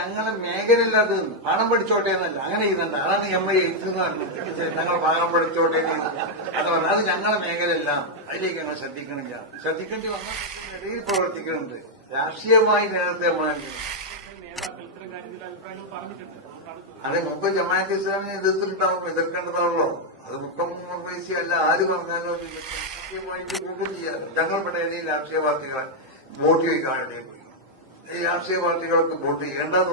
ഞങ്ങളെ മേഖലയിൽ അത് പാഠം പഠിച്ചോട്ടെ എന്നല്ല, അങ്ങനെ ചെയ്യുന്നുണ്ട്. അതാണ് നമ്മൾ ഞങ്ങൾ പാഠം പഠിച്ചോട്ടെ അത് പറഞ്ഞത്. അത് ഞങ്ങളെ മേഖലയെല്ലാം അതിലേക്ക് ഞങ്ങൾ ശ്രദ്ധിക്കണില്ല. ശ്രദ്ധിക്കേണ്ടി വന്ന ഇടയിൽ പ്രവർത്തിക്കുന്നുണ്ട്. രാഷ്ട്രീയമായി നേരത്തെ അതെ മുമ്പ് ജമാഅത്തെ ഇസ്ലാമിനെ എതിർത്തിട്ടുണ്ടാവും, എതിർക്കേണ്ടതാണല്ലോ. അത് മുക്കം പൈസ അല്ല, ആര് പറഞ്ഞാലും രാഷ്ട്രീയമായിട്ട് കൂട്ടും ചെയ്യാറ്. ഞങ്ങളുടെ ഇടയിൽ രാഷ്ട്രീയ പാർട്ടികളെ വോട്ട് ചോദിക്കാൻ ഇടയിൽ പോയി. ഈ രാഷ്ട്രീയ പാർട്ടികൾക്ക് വോട്ട് ചെയ്യേണ്ടത്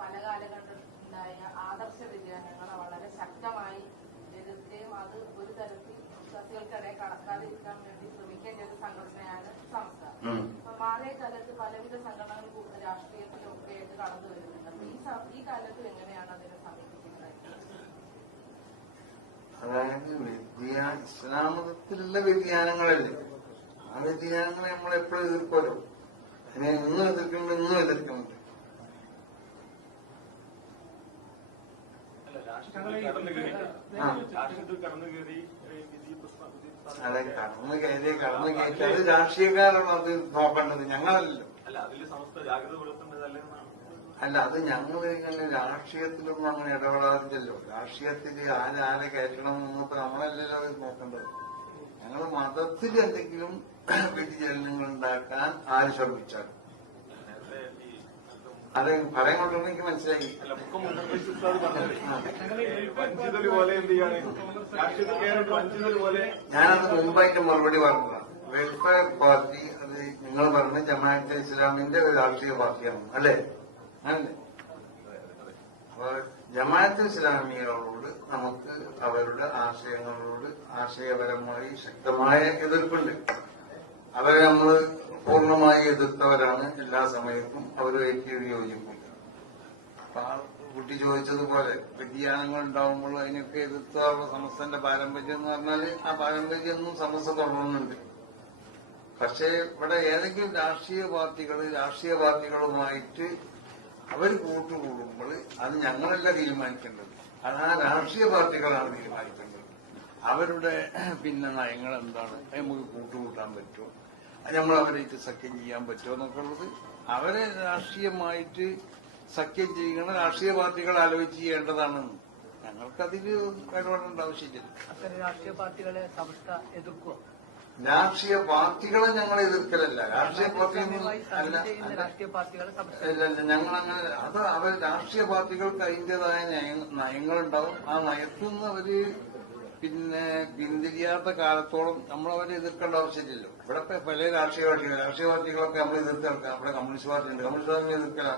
പല കാലഘട്ടത്തിലുണ്ടായ ആദർശ വ്യതിയാനങ്ങളെ വളരെ ശക്തമായി എതിർക്കുകയും അത് ഒരു തരത്തിൽ വിശ്വാസികൾക്കിടെ കടക്കാതിരിക്കാൻ വേണ്ടി ശ്രമിക്കേണ്ട ഒരു സംഘടനയാണ് സംസ്ഥാനം. അപ്പൊ മാറിയ കാലത്ത് പലവിധ സംഘടനകൾ രാഷ്ട്രീയത്തിലും ഒക്കെ ആയിട്ട് കടന്നു വരുന്നുണ്ട്. അപ്പൊ ഈ കാലത്ത് എങ്ങനെയാണ് അതിനെ സമീപിക്കുന്നത്? അതായത് ഇസ്ലാം മതത്തിലുള്ള വ്യതിയാനങ്ങളല്ലേ, ആ വ്യതിയാനങ്ങളെ നമ്മൾ എപ്പോഴും എതിർക്കുമല്ലോ. അതിനെ ഇന്നും എതിർക്കുന്നുണ്ട്, ഇന്നും എതിർക്കുന്നുണ്ട്. അതെ കടന്നു കയറ്റി അത് രാഷ്ട്രീയക്കാരാണ് അത് നോക്കേണ്ടത്, ഞങ്ങളല്ലല്ലോ. അല്ല അത് ഞങ്ങൾ ഇങ്ങനെ രാഷ്ട്രീയത്തിലൊന്നും അങ്ങനെ ഇടപെടാറില്ലല്ലോ. രാഷ്ട്രീയത്തിൽ ആരെ കയറ്റണം എന്നൊക്കെ നമ്മളല്ലല്ലോ അത് നോക്കേണ്ടത്. ഞങ്ങൾ മതത്തിൽ എന്തെങ്കിലും വ്യതിചലനങ്ങൾ ഉണ്ടാക്കാൻ ആര് ശ്രമിച്ചാലും അത് പറയാൻ കൊണ്ടുണ്ടെങ്കിൽ എനിക്ക് മനസ്സിലായി. ഞാനത് മുമ്പായിട്ട് മറുപടി പറഞ്ഞതാണ്. വെൽഫെയർ പാർട്ടി അത് നിങ്ങൾ പറഞ്ഞ ജമാഅത്തെ ഇസ്ലാമിന്റെ ഒരു രാഷ്ട്രീയ പാർട്ടിയാണ് അല്ലേ? അല്ലേ? അപ്പൊ ജമാഅത്തെ ഇസ്ലാമികളോട് നമുക്ക് അവരുടെ ആശയങ്ങളോട് ആശയപരമായി ശക്തമായ എതിർപ്പുണ്ട്. അവരെ നമ്മൾ പൂർണ്ണമായി എതിർത്തവരാണ് എല്ലാ സമയത്തും. അവരുമായിട്ട് യോജിപ്പില്ല. അപ്പൊ ആ കുട്ടി ചോദിച്ചതുപോലെ വ്യതിയാനങ്ങൾ ഉണ്ടാവുമ്പോൾ അതിനൊക്കെ എതിർത്തുള്ള സമസ്തന്റെ പാരമ്പര്യം എന്ന് പറഞ്ഞാല് ആ പാരമ്പര്യമൊന്നും സമസ്ത തുടരുന്നുണ്ട്. പക്ഷേ ഇവിടെ ഏതെങ്കിലും രാഷ്ട്രീയ പാർട്ടികളുമായിട്ട് അവർ കൂട്ടുകൂടുമ്പോൾ അത് ഞങ്ങളല്ല തീരുമാനിക്കേണ്ടത്, അത് ആ രാഷ്ട്രീയ പാർട്ടികളാണ് തീരുമാനിക്കേണ്ടത്. അവരുടെ നയങ്ങൾ എന്താണ്, നമുക്ക് കൂട്ടുകൂട്ടാൻ പറ്റുമോ, നമ്മൾ അവരായിട്ട് സഖ്യം ചെയ്യാൻ പറ്റുമോ എന്നൊക്കെ ഉള്ളത് അവരെ രാഷ്ട്രീയമായിട്ട് സഖ്യം ചെയ്യുന്ന രാഷ്ട്രീയ പാർട്ടികൾ ആലോചിച്ച് ചെയ്യേണ്ടതാണ്. ഞങ്ങൾക്കതിൽ ഇടപെടേണ്ട ആവശ്യമില്ല. രാഷ്ട്രീയ പാർട്ടികളെ സംസ്ഥ എതിർക്കുക? രാഷ്ട്രീയ പാർട്ടികളെ ഞങ്ങൾ എതിർക്കലല്ല, രാഷ്ട്രീയ പാർട്ടി അല്ല. ഞങ്ങളങ്ങനെ അത് അവർ രാഷ്ട്രീയ പാർട്ടികൾക്ക് അതിന്റേതായ നയങ്ങളുണ്ടാവും. ആ നയത്തിൽ നിന്ന് അവര് പിന്തിരിയാത്ത കാലത്തോളം നമ്മളവരെ എതിർക്കേണ്ട ആവശ്യമില്ലല്ലോ. ഇവിടെ പല രാഷ്ട്രീയ പാർട്ടികളൊക്കെ നമ്മൾ എതിർത്ത് നടക്കാം. ഇവിടെ കമ്മ്യൂണിസ്റ്റ് പാർട്ടി ഉണ്ട്, കമ്മ്യൂണിസ്റ്റ് പാർട്ടിനെ എതിർക്കല.